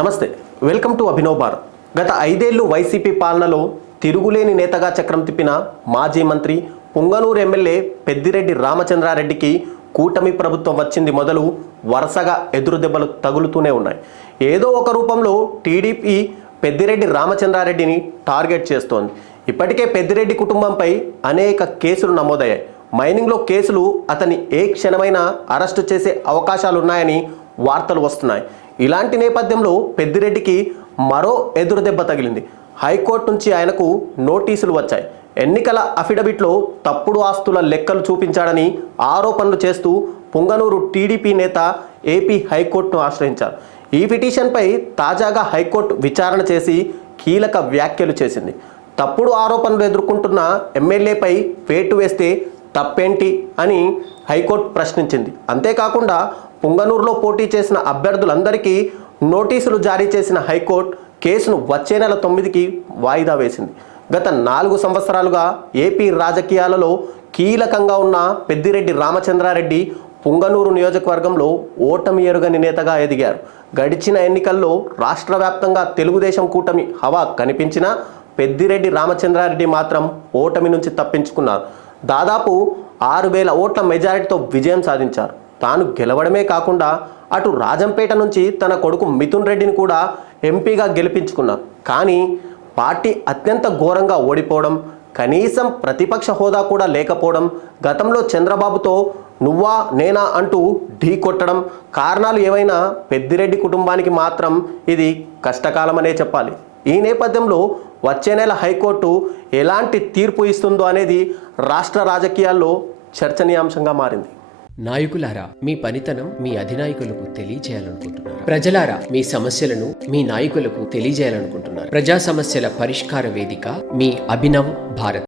నమస్తే, welcome to Abhinav Bharat. గత 5 ఏళ్లు వైసీపీ పాలనలో తిరుగులేని నేతగా చక్రం తిప్పిన మాజీ మంత్రి పుంగనూరు ఎమ్మెల్యే పెద్దిరెడ్డి రామచంద్రారెడ్డికి కూటమి ప్రభుత్వం వచ్చింది మొదలు వరుసగా ఎదురుదెబ్బలు తగులుతూనే ఉన్నాయి. ఏదో ఒక రూపంలో టీడీపీ పెద్దిరెడ్డి రామచంద్రారెడ్డిని టార్గెట్ చేస్తోంది. ఇప్పటికే పెద్దిరెడ్డి కుటుంబంపై అనేక కేసులు నమోదయ్యాయి. మైనింగ్లో కేసులు అతన్ని ఏ క్షణమైనా అరెస్టు చేసే అవకాశాలున్నాయని వార్తలు వస్తున్నాయి. ఇలాంటి నేపథ్యంలో పెద్దిరెడ్డికి మరో ఎదురుదెబ్బ తగిలింది. హైకోర్టు నుంచి ఆయనకు నోటీసులు వచ్చాయి. ఎన్నికల అఫిడవిట్లో తప్పుడు ఆస్తుల లెక్కలు చూపించాడని ఆరోపణలు చేస్తూ పుంగనూరు టీడీపీ నేత ఏపీ హైకోర్టును ఆశ్రయించారు. ఈ పిటిషన్పై తాజాగా హైకోర్టు విచారణ చేసి కీలక వ్యాఖ్యలు చేసింది. తప్పుడు ఆరోపణలు ఎదుర్కొంటున్న ఎమ్మెల్యేపై వేటు వేస్తే తప్పేంటి అని హైకోర్టు ప్రశ్నించింది. అంతేకాకుండా పుంగనూరులో పోటీ చేసిన అభ్యర్థులందరికీ నోటీసులు జారీ చేసిన హైకోర్టు కేసును వచ్చే నెల 9కి వాయిదా వేసింది. గత 4 సంవత్సరాలుగా ఏపీ రాజకీయాలలో కీలకంగా ఉన్న పెద్దిరెడ్డి రామచంద్రారెడ్డి పుంగనూరు నియోజకవర్గంలో ఓటమి ఎరుగని నేతగా ఎదిగారు. గడిచిన ఎన్నికల్లో రాష్ట్ర వ్యాప్తంగా తెలుగుదేశం కూటమి హవా కనిపించినా పెద్దిరెడ్డి రామచంద్రారెడ్డి మాత్రం ఓటమి నుంచి తప్పించుకున్నారు. దాదాపు 6,000 ఓట్ల మెజారిటీతో విజయం సాధించారు. తాను గెలవడమే కాకుండా అటు రాజంపేట నుంచి తన కొడుకు మిథున్ రెడ్డిని కూడా ఎంపీగా గెలిపించుకున్నారు. కానీ పార్టీ అత్యంత ఘోరంగా ఓడిపోవడం, కనీసం ప్రతిపక్ష హోదా కూడా లేకపోవడం, గతంలో చంద్రబాబుతో నువ్వా నేనా అంటూ ఢీ కొట్టడం కారణాలు ఏవైనా పెద్దిరెడ్డి కుటుంబానికి మాత్రం ఇది కష్టకాలమనే చెప్పాలి. ఈ నేపథ్యంలో వచ్చే నెల హైకోర్టు ఎలాంటి తీర్పు ఇస్తుందో అనేది రాష్ట్ర రాజకీయాల్లో చర్చనీయాంశంగా మారింది. నాయకులారా, మీ పనితనం మీ అధినాయకులకు తెలియజేయాలనుకుంటున్నారు. ప్రజలారా, మీ సమస్యలను మీ నాయకులకు తెలియజేయాలనుకుంటున్నారు. ప్రజా సమస్యల పరిష్కార వేదిక మీ అభినవ్ భారత్.